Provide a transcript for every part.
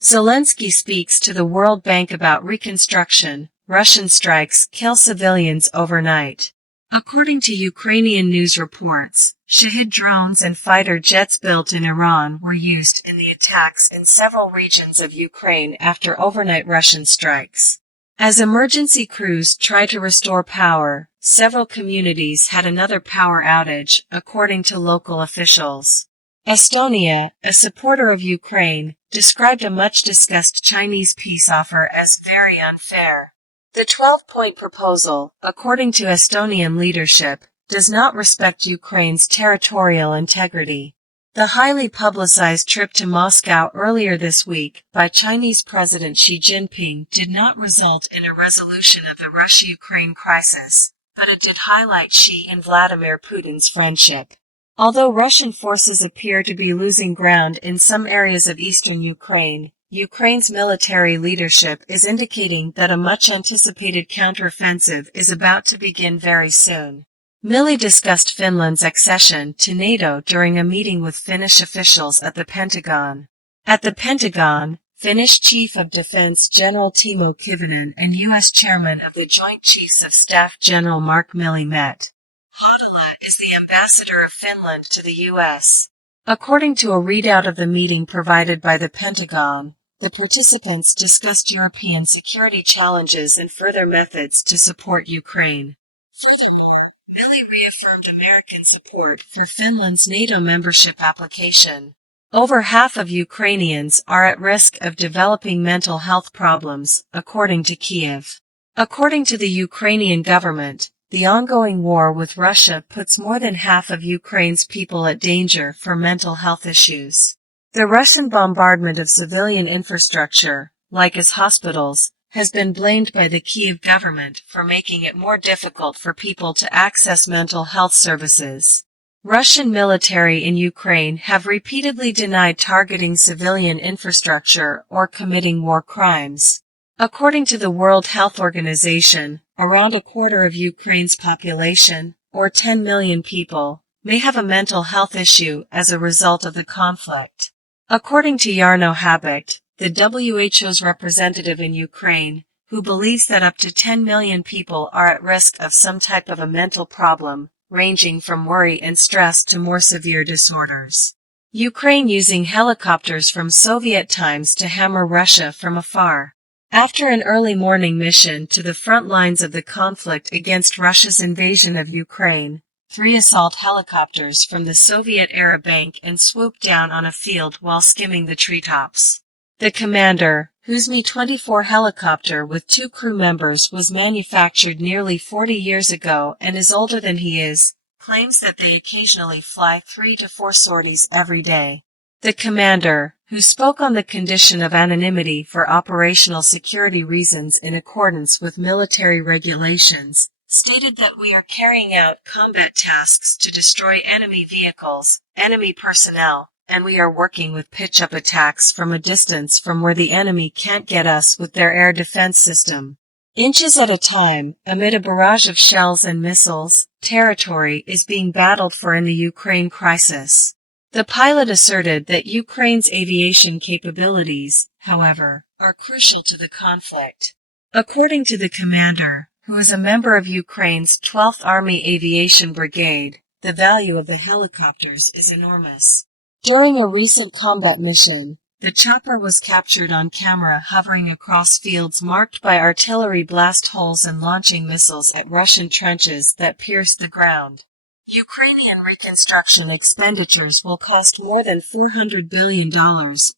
Zelensky speaks to the World Bank about reconstruction. Russian strikes kill civilians overnight. According to Ukrainian news reports, Shahed drones and fighter jets built in Iran were used in the attacks in several regions of Ukraine after overnight Russian strikes. As emergency crews tried to restore power, several communities had another power outage, according to local officials. Estonia, a supporter of Ukraine, described a much-discussed Chinese peace offer as very unfair. The 12-point proposal, according to Estonian leadership, does not respect Ukraine's territorial integrity. The highly publicized trip to Moscow earlier this week by Chinese President Xi Jinping did not result in a resolution of the Russia-Ukraine crisis, but it did highlight Xi and Vladimir Putin's friendship. Although Russian forces appear to be losing ground in some areas of eastern Ukraine, Ukraine's military leadership is indicating that a much-anticipated counteroffensive is about to begin very soon. Milley discussed Finland's accession to NATO during a meeting with Finnish officials at the Pentagon. At the Pentagon, Finnish Chief of Defense General Timo Kivinen and U.S. Chairman of the Joint Chiefs of Staff General Mark Milley met. Hautala is the ambassador of Finland to the U.S. According to a readout of the meeting provided by the Pentagon, the participants discussed European security challenges and further methods to support Ukraine. Furthermore, Milley reaffirmed American support for Finland's NATO membership application. Over half of Ukrainians are at risk of developing mental health problems, according to Kyiv. According to the Ukrainian government, the ongoing war with Russia puts more than half of Ukraine's people at danger for mental health issues. The Russian bombardment of civilian infrastructure, like its hospitals, has been blamed by the Kyiv government for making it more difficult for people to access mental health services. Russian military in Ukraine have repeatedly denied targeting civilian infrastructure or committing war crimes. According to the World Health Organization, around a quarter of Ukraine's population, or 10 million people, may have a mental health issue as a result of the conflict. According to Jarno Habicht, the WHO's representative in Ukraine, who believes that up to 10 million people are at risk of some type of a mental problem, ranging from worry and stress to more severe disorders. Ukraine using helicopters from Soviet times to hammer Russia from afar. After an early morning mission to the front lines of the conflict against Russia's invasion of Ukraine, 3 assault helicopters from the Soviet-era bank and swooped down on a field while skimming the treetops. The commander, whose Mi-24 helicopter with 2 crew members was manufactured nearly 40 years ago and is older than he is, claims that they occasionally fly 3 to 4 sorties every day. The commander, who spoke on the condition of anonymity for operational security reasons in accordance with military regulations, stated that we are carrying out combat tasks to destroy enemy vehicles, enemy personnel, and we are working with pitch-up attacks from a distance from where the enemy can't get us with their air defense system. Inches at a time, amid a barrage of shells and missiles, territory is being battled for in the Ukraine crisis. The pilot asserted that Ukraine's aviation capabilities, however, are crucial to the conflict. According to the commander, who is a member of Ukraine's 12th Army Aviation Brigade, the value of the helicopters is enormous. During a recent combat mission, the chopper was captured on camera hovering across fields marked by artillery blast holes and launching missiles at Russian trenches that pierced the ground. Ukrainian reconstruction expenditures will cost more than $400 billion,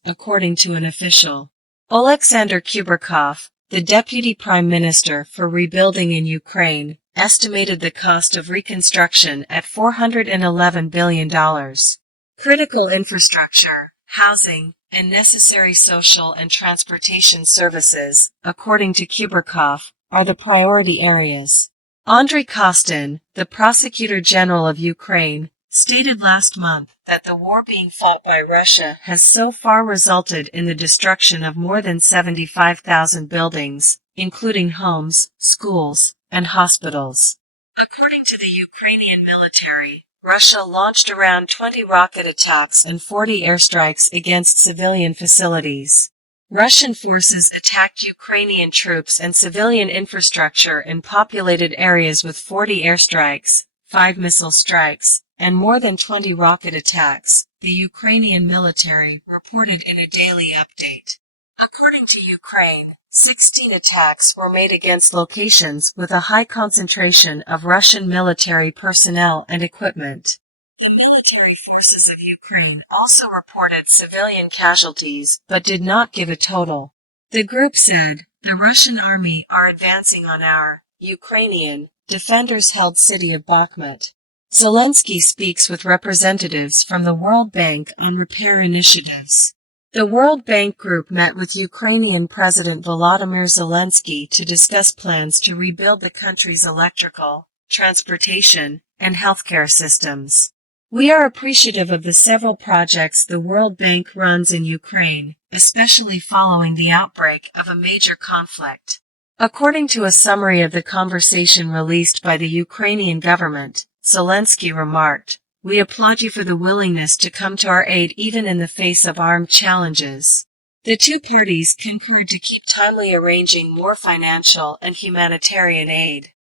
according to an official. Oleksandr Kuberkov, the Deputy Prime Minister for Rebuilding in Ukraine, estimated the cost of reconstruction at $411 billion. Critical infrastructure, housing, and necessary social and transportation services, according to Kuberkov, are the priority areas. Andriy Kostin, the Prosecutor General of Ukraine, stated last month that the war being fought by Russia has so far resulted in the destruction of more than 75,000 buildings, including homes, schools, and hospitals. According to the Ukrainian military, Russia launched around 20 rocket attacks and 40 airstrikes against civilian facilities. Russian forces attacked Ukrainian troops and civilian infrastructure in populated areas with 40 airstrikes, 5 missile strikes, and more than 20 rocket attacks, the Ukrainian military reported in a daily update. According to Ukraine, 16 attacks were made against locations with a high concentration of Russian military personnel and equipment. The military forces of Ukraine also reported civilian casualties but did not give a total. The group said, "The Russian army are advancing on our Ukrainian defenders-held city of Bakhmut." Zelensky speaks with representatives from the World Bank on repair initiatives. The World Bank Group met with Ukrainian President Volodymyr Zelensky to discuss plans to rebuild the country's electrical, transportation, and healthcare systems. "We are appreciative of the several projects the World Bank runs in Ukraine, especially following the outbreak of a major conflict." According to a summary of the conversation released by the Ukrainian government, Zelensky remarked, "We applaud you for the willingness to come to our aid even in the face of armed challenges." The two parties concurred to keep timely arranging more financial and humanitarian aid.